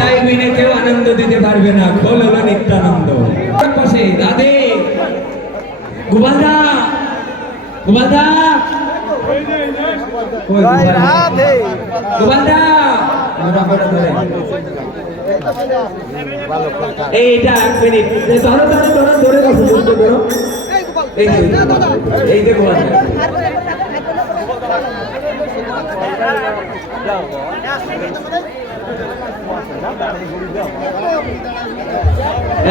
নিতাই বিনে কেউ আনন্দ দিতে পারবে না। খোল হলো নিত্যানন্দ। পাশে রাধে গোপালদা, গোপালদা, রাধে গোপালদা, এইটা এক মিনিট ধরো ধরো ধরো ধরে বসো, বন্ধ করো। এই যে গোপালদা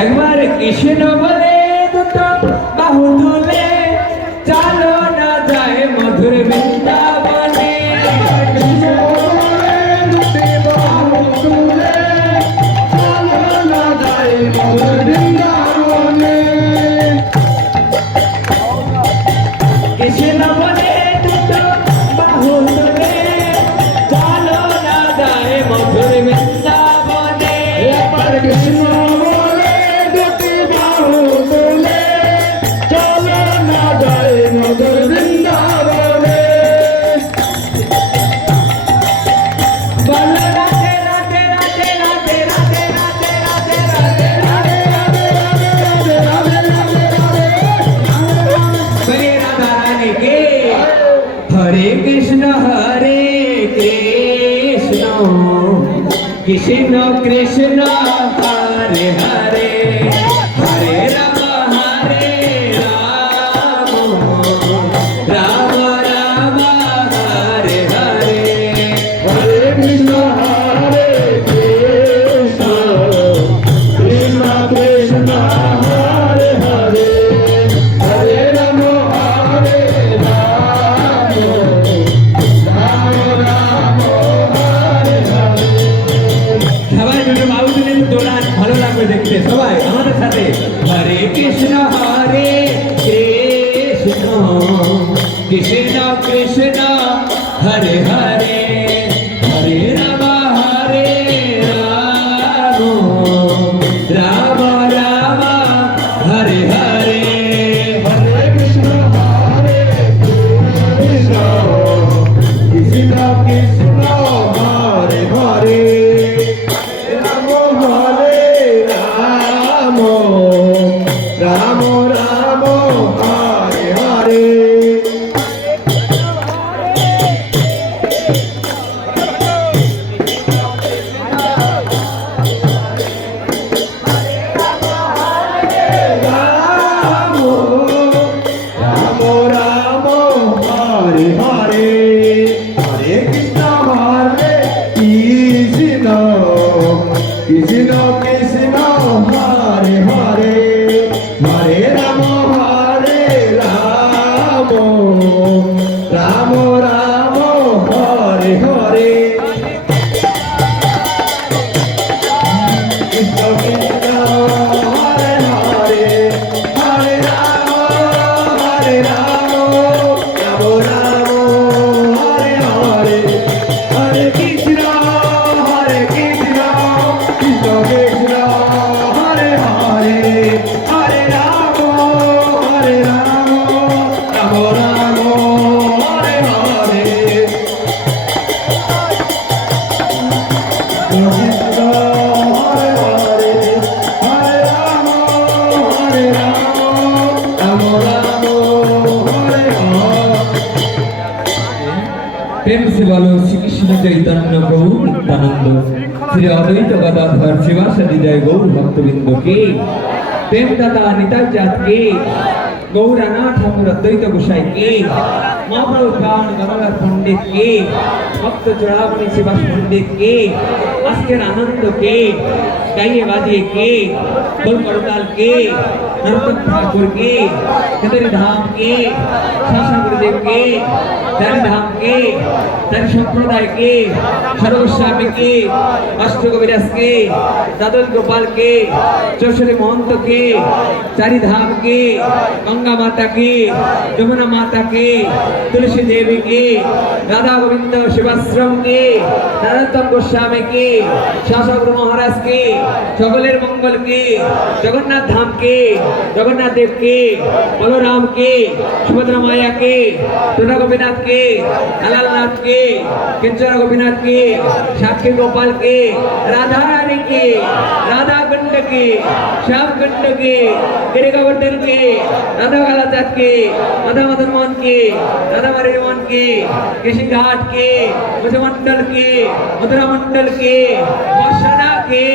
একবার কৃষ্ণ বলে দুটো বাহু তুলে চালো না যায় মধুর বৃন্দাবনে। কৃষ্ণ বলে দুটো বাহু তুলে চালো না যায় মধুর বৃন্দাবনে। কৃষ্ণ বলে দুটো বাহু তুলে চালো না যায় মধুর বৃন্দাবনে। একবার কৃষ্ণ বলে দুটি বাহু তুলে চলো না যায় মধুর বৃন্দাবনে। বল রাধে রাধে রাধে রাধে রাধে রাধে রাধে রাধে রাধে রাধে রাধে রাধে রাধে রাধে বলে রাধা রানী কে। হরে কৃষ্ণ কৃষ্ণ কৃষ্ণ হরে হরে হরে রাম হরে রাম রাম রাম হরে হরে। হরে কৃষ্ণ হরে কৃষ্ণ কৃষ্ণ কৃষ্ণ হরে হরে হরে রাম হরে রাম রাম রাম হরে হরে। সবাই দুটো বাবু তুলে দোলান, ভালো লাগবে দেখতে সবাই আমাদের সাথে। হরে কৃষ্ণ কৃষ্ণ কৃষ্ণ কৃষ্ণ হরে হরে হরে রাম হরে রাম রাম রাম হরে হরে। হরে কৃষ্ণ হরে কৃষ্ণ কৃষ্ণ কৃষ্ণ হরে হরে রাম হরে রাম রাম রাম হরে হরে। রাম রাম রাম হরে হরে হরে কৃষ্ণ হরে কৃষ্ণ কৃষ্ণ কৃষ্ণ হরে হরে হরে রাম হরে রাম রাম রাম হরে হরে। কৃষ্ণ কৃষ্ণ হরে হরে হরে রাম রাম রাম হরে হরে হরে কৃষ্ণ কৃষ্ণ কৃষ্ণ কৃষ্ণ হরে হরে হরে রাম রাম রাম হরে হরে। কৃষ্ণ হরে হরে হরে রাম রাম রাম হরে হরে। প্রেম সে বলো শ্রীকৃষ্ণ চৈতন্য প্রভু নিত্যানন্দ শ্রী অদ্বৈত গদাধর শিবাসাদি জয় গৌর ভক্তবৃন্দ কে। প্রেম দাতা নিতাই জাত কে। গৌরানা ঠাকুর অদ্বৈত গোসাই কে। মহাপ্রভু প্রাণ গঙ্গাধর পণ্ডিত কে। ভক্ত চূড়ামণি শিবাস পণ্ডিত কে। আজকের আনন্দ কে। গাইয়ে বাজিয়ে কে। ঢোল করতাল কে। নরোত্তম ঠাকুর কে। কেদারি ধাম কে। শাসন গুরুদেব কে। ধ্যান ধাম কে। ধ্যান সম্প্রদায় কে। সর্বস্বামী কে। অষ্ট কবিরাজ কে। দাদল গোপাল কে। চৌষট্টি মহন্ত কে। চারি ধাম কে। गंगा माता की, यमुना माता की, तुलसी देवी की, राधा गोविंद शिवाश्रम की, नरोत्तम गोस्वामी की, शासक गुरु महाराज की, সকলের মঙ্গল কে জগন্নাথ ধাম কে জগন্নাথ দেব কে বলরাম কে সুভদ্রা মায়া কে দুর্গা গোপীনাথ কে লালানাথ কে কিঞ্চরা গোপীনাথ কে সাক্ষী গোপাল কে রাধা রানী কে রাধা कुंड के श्याम कुंड के गिरि गोवर्धन के राधा कालाचाँद के राधा मदन मोहन के राधा मरियमन के केशी घाट के मधुमंडल के मधुरा मंडल के वर्षना के